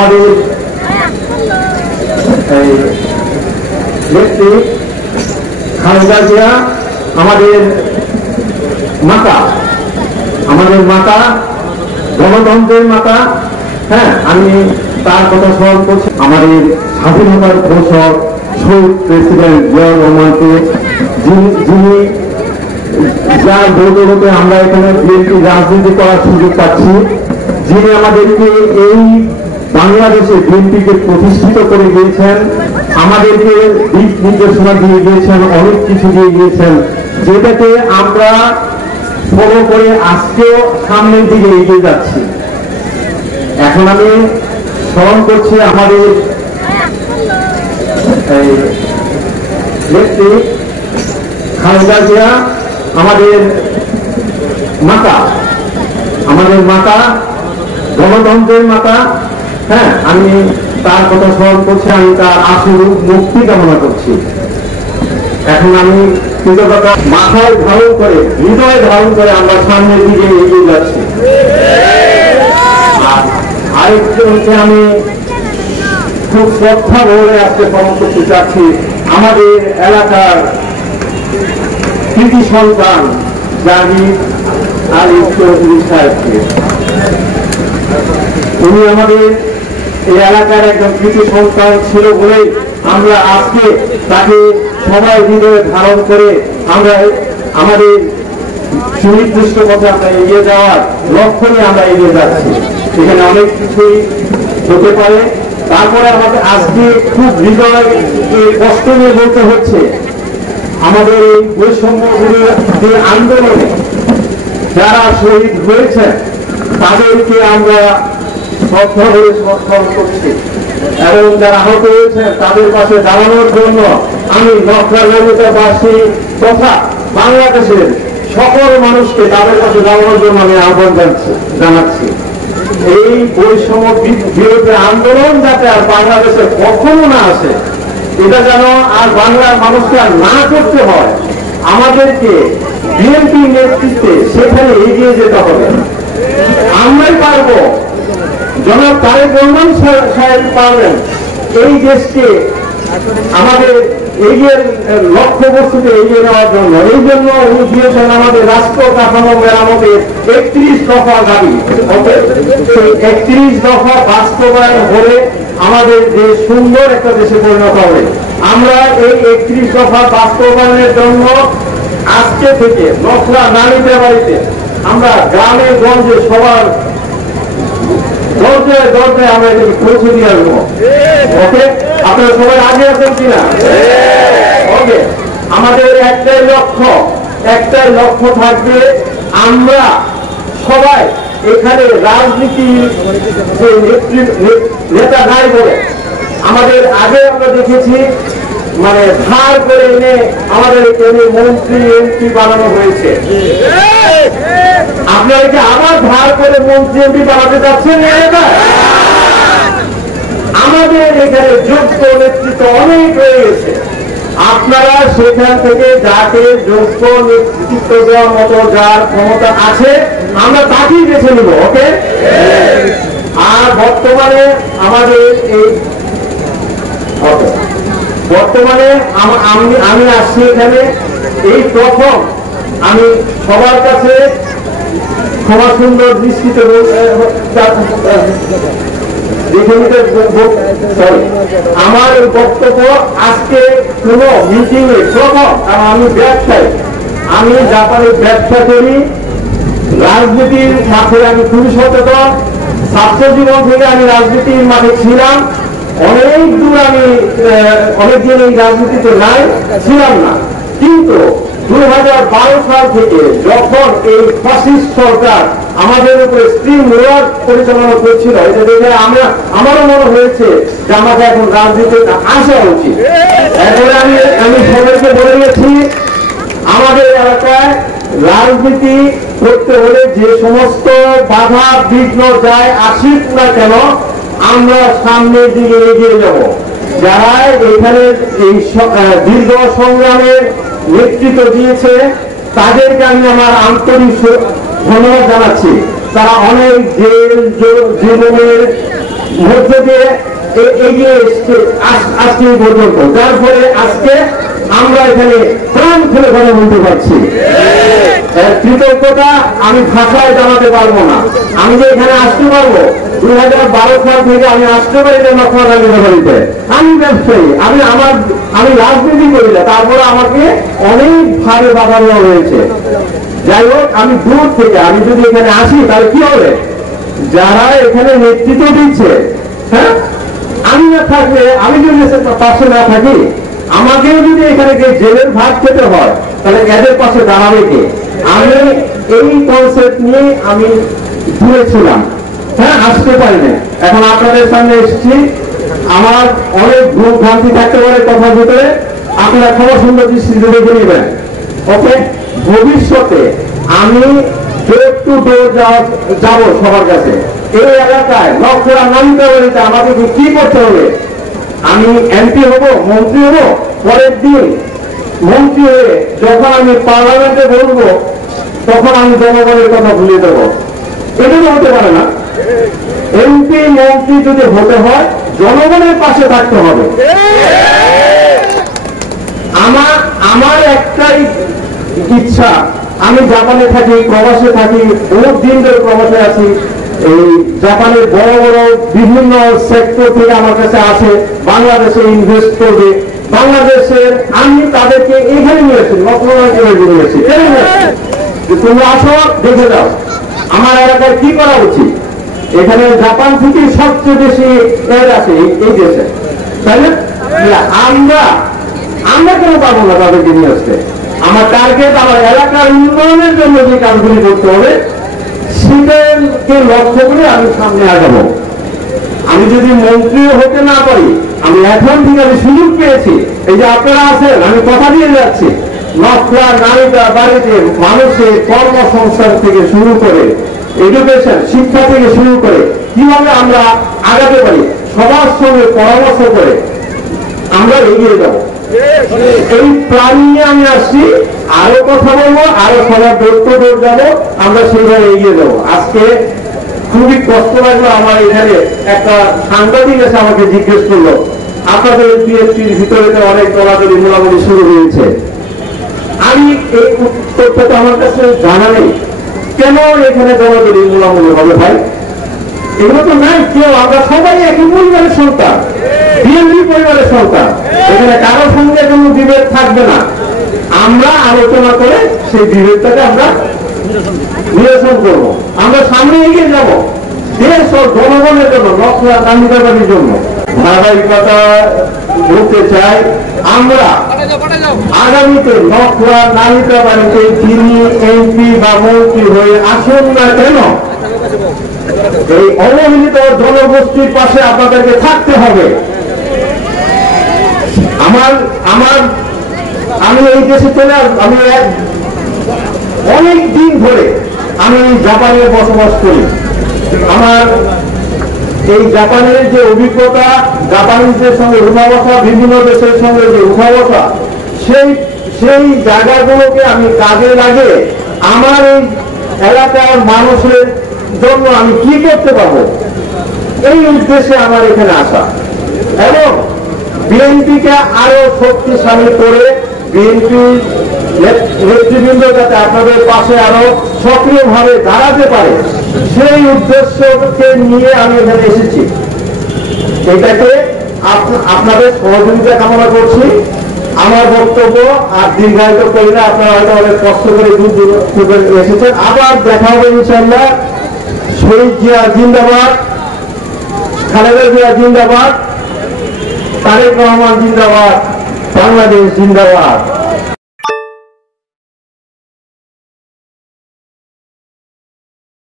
আমাদের নেত্রী খালেদা জিয়া আমাদের মাতা, গণতন্ত্রের মাতা। হ্যাঁ, আমি তার কথা স্মরণ করছি। আমাদের স্বাধীনতার ঘোষক শহীদ প্রেসিডেন্ট জিয়াউর রহমানকে, যিনি যার বদৌলতে আমরা এখানে বিএনপি রাজনীতি করার সুযোগ পাচ্ছি, যিনি আমাদেরকে এই বাংলাদেশে বিএনপিকে প্রতিষ্ঠিত করে গিয়েছেন, আমাদেরকে দিক নির্দেশনা দিয়ে গিয়েছেন, অনেক কিছু দিয়ে গিয়েছেন, যেটাকে আমরা ফলো করে আজকেও সামনের দিকে এগিয়ে যাচ্ছি। এখন আমি স্মরণ করছি আমাদের নেত্রী খালেদা জিয়া আমাদের মাতা, গণতন্ত্রের মাতা। হ্যাঁ, আমি তার কথা স্মরণ করছি, আমি তার আশু মুক্তি কামনা করছি। এখন আমি কৃতজ্ঞতা মাথায় ধারণ করে, হৃদয়ে ধারণ করে আমরা সামনের দিকে এগিয়ে যাচ্ছি। আর আরেকজনকে আমি খুব শ্রদ্ধা ভরে আজকে স্মরণ করতে চাচ্ছি, আমাদের এলাকার কৃতি সন্তান জাহিদ আলী চৌধুরী সাহেবকে। উনি আমাদের এই এলাকার একজন কৃতি সন্তান ছিল বলেই আমরা আজকে তাকে সবাই হৃদয়ে ধারণ করে আমরা আমাদের সুনির্দিষ্ট পথে আমরা এগিয়ে যাওয়ার লক্ষ্য নিয়ে আমরা এগিয়ে যাচ্ছি। এখানে অনেক কিছুই হতে পারে। তারপরে আমাদের আজকে খুব হৃদয় কষ্ট নিয়ে বলতে হচ্ছে, আমাদের এই বৈষম্য বিরোধী আন্দোলনে যারা শহীদ হয়েছে তাদেরকে আমরা শ্রদ্ধা ভরে স্মরণ করছি, এবং যারা আহত হয়েছে তাদের পাশে দাঁড়ানোর জন্য আমি নকশাবাসী তথা বাংলাদেশের সকল মানুষকে তাদের পাশে দাঁড়ানোর জন্য আমি আহ্বান জানাচ্ছি। এই বৈষম্য বিরোধী আন্দোলন যাতে আর বাংলাদেশে কখনো না আসে, এটা যেন আর বাংলার মানুষকে আর না করতে হয়, আমাদেরকে বিএনপি নেতৃত্বে সেখানে এগিয়ে যেতে হবে। আমরাই পারবো, জনাব তারেক রহমান সাহেব পারবেন এই দেশকে আমাদের এগিয়ে লক্ষ্যবস্তুতে এগিয়ে নেওয়ার জন্য। এই জন্য উনি দিয়েছেন আমাদের রাষ্ট্র কাঠামো মেরামতের 31 দফা দাবি। 31 দফা বাস্তবায়ন হলে আমাদের দেশ সুন্দর একটা দেশে পরিণত হবে। আমরা এই 31 দফা বাস্তবায়নের জন্য আজকে থেকে নকলা নারীদের বাড়িতে আমরা গ্রামে গঞ্জে সবার দরজায় আমরা এটাকে পৌঁছে দিয়ে আসবো। ওকে, আপনারা সবাই আগে আছেন কিনা? ওকে, আমাদের একটাই লক্ষ্য থাকবে, আমরা সবাই এখানে রাজনীতির যে নেতা নাই বলে আমাদের আগে আমরা দেখেছি, মানে ধার করে এনে আমাদের এখানে মন্ত্রী এমপি বানানো হয়েছে। আপনারা কি আবার ধার করে মন্ত্রী এমপি বানাতে যাচ্ছেন? আমাদের এখানে যোগ্য নেতৃত্ব অনেক হয়ে গেছে। আপনারা সেখান থেকে যাকে যোগ্য নেতৃত্ব দেওয়ার মতো যার ক্ষমতা আছে আমরা তাকেই বেছে নিব। ওকে, আর বর্তমানে আমাদের এই আমি আসছি এখানে এই প্রথম, আমি সবার কাছে ক্ষমা সুন্দর দৃষ্টিতে আমার বক্তব্য আজকে কোন মিটিং এ প্রথম, কারণ আমি ব্যবসায়ী, আমি জাপানে ব্যবসা করি, রাজনীতির মাঠে আমি খুবই সচেতন। ছাত্র জীবন থেকে আমি রাজনীতির মাঠে ছিলাম, অনেক দূর আমি অনেকদিন এই রাজনীতিতে নাই ছিলাম না, কিন্তু 2012 সাল থেকে যখন এই ফ্যাসিস্ট সরকার আমাদের উপরে স্ট্রিম রোলার পরিচালনা করছিল, এটা দেখে আমারও মনে হয়েছে যে আমাকে এখন রাজনীতিতে আসা উচিত। এরপরে আমি সবাইকে বলে গেছি, আমাদের এলাকায় রাজনীতি করতে হলে যে সমস্ত বাধা বিঘ্ন যায় আসুক না কেন, আমরা সামনের দিকে এগিয়ে যাব। যারা এখানে এই দীর্ঘ সংগ্রামের নেতৃত্ব দিয়েছে তাদেরকে আমি আমার আন্তরিক ধন্যবাদ জানাচ্ছি। তারা অনেক জেল জুলুমের মধ্য দিয়ে এগিয়ে এসছে আজকে পর্যন্ত, যার ফলে আজকে আমরা এখানে প্রাণ খুলে কথা বলতে পারছি। কৃতজ্ঞতা আমি ভাষায় জানাতে পারবো না। আমি যে এখানে আসতে পারবো, 2012 সাল থেকে আমি আসতে পারি না নকশাবাড়িতে। আমি ব্যবসায়ী, আমি রাজনীতি করি না, তারপরে আমাকে অনেকভাবে বাধা দেওয়া হয়েছে। যাই হোক, আমি দূর থেকে আমি যদি এখানে আসি তাহলে কি হবে, যারা এখানে নেতৃত্ব দিচ্ছে, হ্যাঁ, আমি না থাকলে, আমি যদি পাশে না থাকি, আমাকেও যদি এখানে জেলের ভাগ খেতে হয়, তাহলে এদের পাশে দাঁড়াবে কে? আমি এই কনসেপ্ট নিয়ে আমি দূরে ছিলাম, হ্যাঁ, আসতে পারিনি। এখন আপনাদের সামনে এসেছি। আমার অনেক ভুল ভ্রান্তি থাকতে পারে কথার ভিতরে, আপনারা খবর সুন্দর দৃষ্টিতে দেখে নেবেন। ওকে, ভবিষ্যতে আমি ডোর টু ডোর যাবো সবার কাছে। এই এলাকায় নকশা নামিতাবাড়িতে আমাকে কি করতে হবে? আমি এমপি হব, মন্ত্রী হব, পরের দিন মন্ত্রী হয়ে যখন আমি পার্লামেন্টে বলবো, তখন আমি জনগণের কথা ভুলে দেব। এটা তো হতে পারে না। এমপি মন্ত্রী যদি হতে হয়, জনগণের পাশে থাকতে হবে। আমার একটাই ইচ্ছা, আমি জাপানে থাকি, প্রবাসে থাকি, বহুত দিন ধরে প্রবাসে আছি। এই জাপানের বড় বড় বিভিন্ন সেক্টর থেকে আমার কাছে আসে, বাংলাদেশে ইনভেস্ট করবে। বাংলাদেশের আমি তাদেরকে এখানে নিয়েছি, নিয়েছি, তোমরা আসো, দেখে যাও আমার এলাকায় কি করা উচিত। এখানে জাপান থেকে সবচেয়ে বেশি এর আছে এই দেশে, তাই না? আমরা কেন পাবো না তাদেরকে নিয়ে আসতে? আমার টার্গেট, আমার এলাকার উন্নয়নের জন্য যে কাজগুলি করতে হবে, সেটাকে লক্ষ্য করে আমি সামনে আগাবো। আমি যদি মন্ত্রীও হতে না পারি, আমি এখন থেকে আমি সুযোগ পেয়েছি। এই যে আপনারা আছেন, আমি কথা দিয়ে যাচ্ছি, নকশা নারীটা বাড়িতে মানুষের কর্মসংস্থান থেকে শুরু করে, এডুকেশন শিক্ষা থেকে শুরু করে কিভাবে আমরা আগাতে পারি, সবার সঙ্গে পরামর্শ করে আমরা এগিয়ে যাব। এই প্ল্যান নিয়ে আমি আসছি, আরো কথা বলবো, আরো সবার দৌড় যাবো, আমরা সেইভাবে এগিয়ে যাবো। আজকে খুবই কষ্ট লাগলো আমার, এখানে একটা সাংবাদিক এসে আমাকে জিজ্ঞেস করলো, আপনাদের পিএসপির ভিতরে তো অনেক দলাদলি মোলামুলি শুরু হয়েছে। আমি এই উত্তরটা তো আমার কাছে জানা নেই, কেন এখানে দলাদলি মোলামুলি হবে ভাই? এগুলো তো নাই কেউ, আমরা সবাই একই পরিবারের সন্তান, বিএনপি পরিবারের সন্তান। এখানে কারোর সঙ্গে কোনো বিভেদ থাকবে না। আমরা আলোচনা করে সেই বিভেদটাকে আমরা নিরসন করবো, আমরা সামনে এগিয়ে যাব দেশ ও জনগণের জন্য, নকশা নামিতাবাড়ির জন্য। ধারাবাহিকতা বলতে চাই, আমরা আগামীতে নকশা নামিতাবাড়িতে যিনি এমপি বা মন্ত্রী হয়ে আসুন না কেন, এই অবহেলিত জনগোষ্ঠীর পাশে আপনাদেরকে থাকতে হবে। আমি এই দেশে চলে আমি অনেক দিন ধরে আমি জাপানে বসবাস করি। আমার এই জাপানের যে অভিজ্ঞতা, জাপানিজদের সঙ্গে উঠা বসা, বিভিন্ন দেশের সঙ্গে যে উঠা বসা, সেই জায়গাগুলোকে আমি কাজে লাগে আমার এই এলাকার মানুষের জন্য আমি কি করতে পারবো, এই উদ্দেশ্যে আমার এখানে আসা। এবং বিএনপিকে আরো শক্তিশালী করে, বিএনপি নেতৃবৃন্দ যাতে আপনাদের পাশে আরো সক্রিয়ভাবে দাঁড়াতে পারে, সেই উদ্দেশ্যকে নিয়ে আমি এখানে এসেছি। এটাকে আপনাদের সহযোগিতা কামনা করছি। আমার বক্তব্য আর দীর্ঘায়িত করি না, আপনারা হয়তো অনেক কষ্ট করে দূর এসেছেন। আবার দেখা হবে ইনশাল্লাহ। শহীদ জিয়া জিন্দাবাদ, খালেদা জিয়া জিন্দাবাদ, তারেক রহমান জিন্দাবাদ, বাংলাদেশ জিন্দাবাদ।